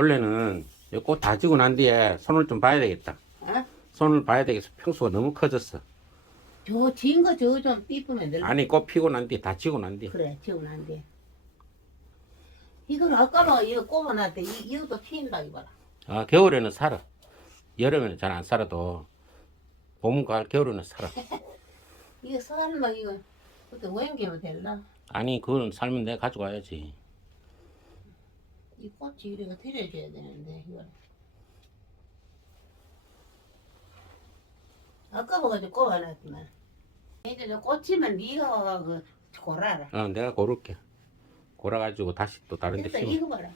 원래는 꽃 다 지고 난 뒤에 손을 좀 봐야 되겠다. 어? 손을 봐야 되겠어. 평수가 너무 커졌어. 저 진 거 저거 좀 삐쁘면 늘 아니 꽃 피고 난 뒤에 다 지고 난 뒤에. 그래 지금 안 돼 이건 아까 봐 이거 꼽아놨대 이, 이것도 피인다 이거라 아 겨울에는 살아. 여름에는 잘 안 살아도 봄, 가을, 겨울에는 살아. 이거 설마 이거 그때 웬게면 될나 아니 그거는 살면 내가 가져가야지. 이 꽃이 이래가 데려줘야 되는데 이거 아까 봐가지고 꼽아놨지만 이제 저 꽂히면 네가 와가 그 고라라. 어 내가 고를게. 고라가지고 다시 또 다른 데 일단 심어. 이거 봐라.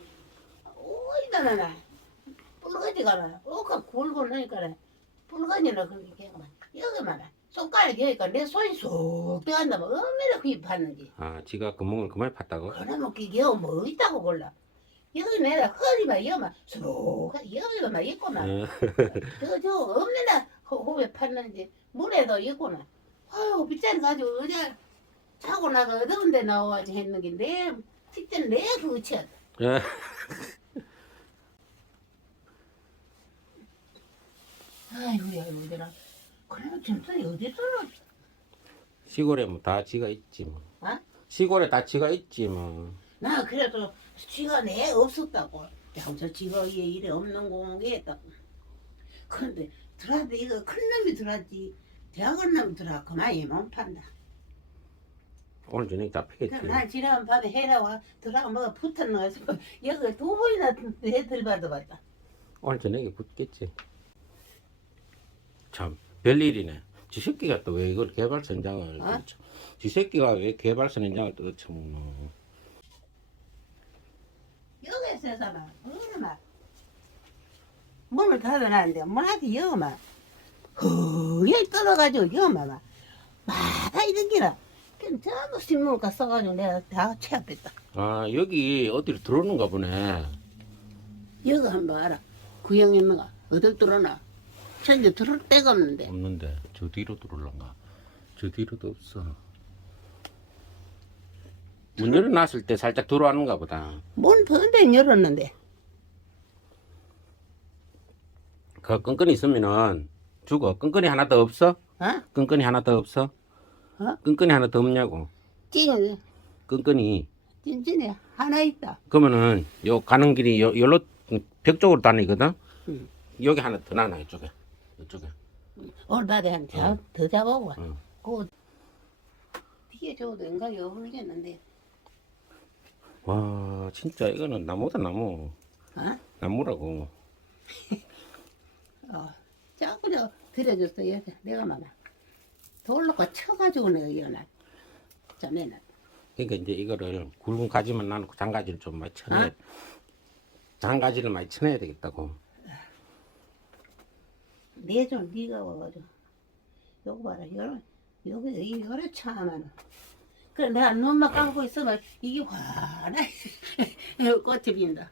오이다나 뿔거지가나 오가 굴고 나니까 뿔거지나 그렇게 해가만. 여기 봐라. 손가락이 여기가 내 손이 쏙 들어간다 뭐. 얼마나 그게 봤는지. 아 지가 구멍을 그만 팠다고? 그러면 그게 뭐 있다고 몰라 내가 허리만 여만 쏙 여기가 막 있구만 어, 저, 저, 없는다, 호흡에 팠는지, 물에도 있구나. 아유, 빗자루 가지고 어제 자고 나가 어두운 데 나와가지 했는 게 내, 직전 내 그거 쳤다. 어, 아이고, 야, 이거들아. 그러면 짐승이 어디 떨어? 시골에 뭐 다 지가 있지 뭐. 어? 시골에 다 지가 있지 뭐. 나 그래도 쥐가 내 없었다고. 야, 저 쥐가 얘 이래 없는 공에 했다고. 그런데 들어왔는데 이거 큰 놈이 들어왔지. 대학원 놈이. 그만 얘만 판다. 오늘 저녁 잡히겠지. 그럼 난 지난 밤에 해라와 들어가 뭐가 붙었는 거지 여기 두 번이나 해들 받아봤다 오늘 저녁에 붙겠지. 참 별일이네. 지 새끼가 또 왜 이걸 개발 선장을 어? 또 쳐- 지 새끼가 왜 개발 선장을 또 쳐먹노. 얼마 문을 닫아놨는데 문한테 여기만 허여 떨어가지고 여기만 막. 마다 이런 기라. 그럼 전부 신문가 써가지고 내가 다 채웠다. 아 여기 어디로 들어오는가 보네. 여기 한번 알아 구형 있는가 어딜 뚫어놔 전혀 들을 데가 없는데. 없는데. 저 뒤로 들어올란가. 저 뒤로도 없어. 문 열어놨을 때 살짝 들어왔는가 보다. 문 번데 열었는데 그 끈끈이 있으면은 죽어. 끈끈이 하나 더 없어? 어? 끈끈이 하나 더 없어? 어? 끈끈이 하나 더 없냐고. 찐 끈끈이. 찐찐해 하나 있다 그러면은 요 가는 길이 요 요로 벽 쪽으로 다니거든. 응. 여기 하나 더 나나 이쪽에. 이쪽에. 오늘 낮에 한더 더 잡아보고 응. 그 뒤에 저도 인가이 어울리겠는데 와 진짜 이거는 나무다 나무. 어? 나무라고. 어저 들여줬어 여자 내가 말아 돌로가 쳐가지고 내가 일어나 전에는 그러니까 이제 이거를 굵은 가지만 나놓고 장가지를 좀 많이 쳐내. 어? 장가지를 많이 쳐내야 되겠다고. 내좀 네가 와가지고 요거 봐라 요런 여기 이 요래 차면은 그래 내가 눈만 감고 있으면 이게 환하 꽃이 핀다